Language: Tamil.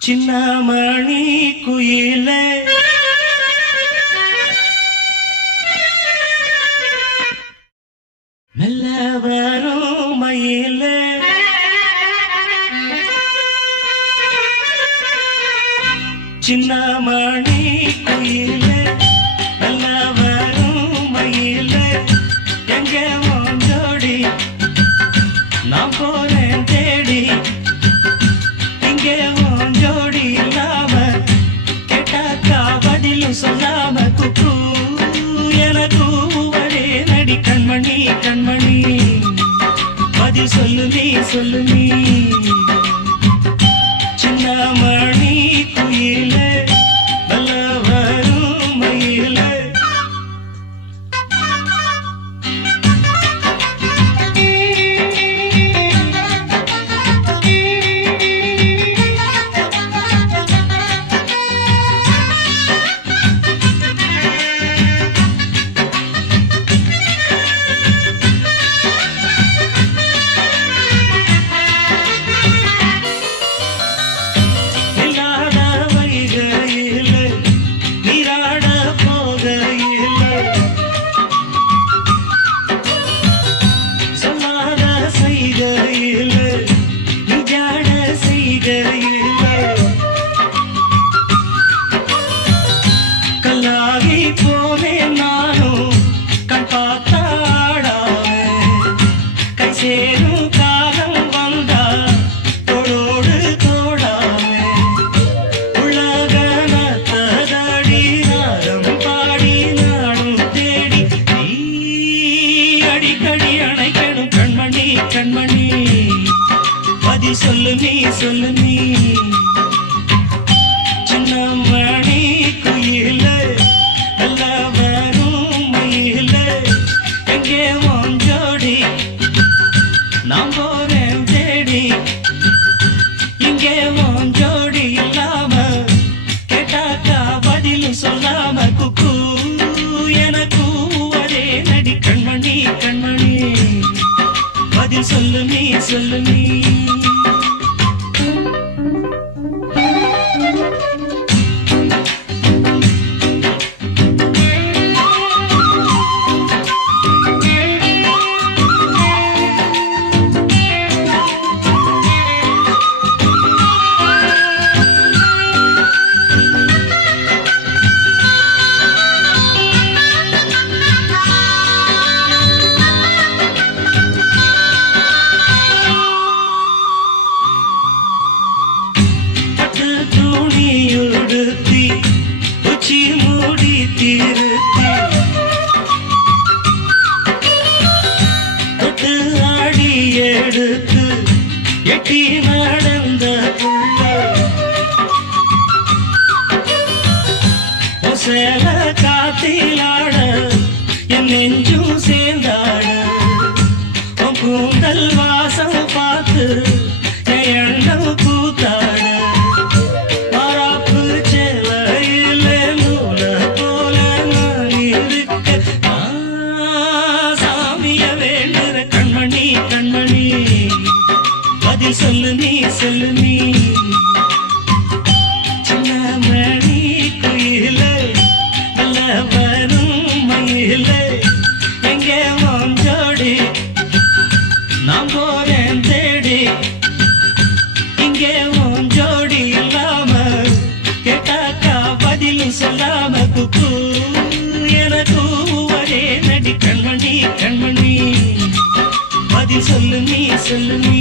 சின்னமணி குயிலே மெல்ல வரும் மயிலே சின்னமணி குயிலே மெல்ல வரும் மயிலே எங்க ஜோடி நான் போறேன் தேடி இங்கே ஜோடி இல்லாம கேட்டாக்கா பதிலும் சொல்லாம குக்கு எனக்கு ஒரே நடி கண்மணி கண்மணி பதில் சொல்லு நீ சின்னமணி குயிலே நல்ல வரும் மயிலே கல்லாகி போவே நானும் கண் பார்த்தாடாவே கை சேரும் காலம் வந்தா தோளோடு தோடாவே உலகனத்ததடி நாதம் பாடி நாடும் தேடி நீ அடிக்கடி அணைக்கணும் கண்மணி கண்மணி பதி சொல்லு நீ சின்னமணி குயிலே நல்ல வரும் மயிலே எங்கே ஜோடி நான் போறேன் தேடி இங்கே ஜோடி இல்லாம கேட்டாக்கா பதிலும் சொல்லாம குக்கு எனக்கு ஒரே நடி கண்மணி கண்மணி பதில் சொல்லு நீ துணியுடுத்தி உச்சி மூடி திருத்தி தொட்டு ஆடி எடுத்து எட்டி நடந்த சேல காத்திலாட என் நெஞ்சும் சேர்ந்தாட உன் கூந்தல் வாசம் பார்த்து என் எண்ணம் கூத்தாட கண்மணி பதில் சொல்லு நீ சின்னமணி குயிலே நல்ல வரும் மயிலே எங்கே ஜோடி நான் போறேன் தேடி இங்கே ஜோடி இல்லாம கேட்டாக்கா பதிலும் சொல்லாம குக்கு எனக்கு ஒரே நடி கண்மணி கண்மணி பதில் சொல்லு நீ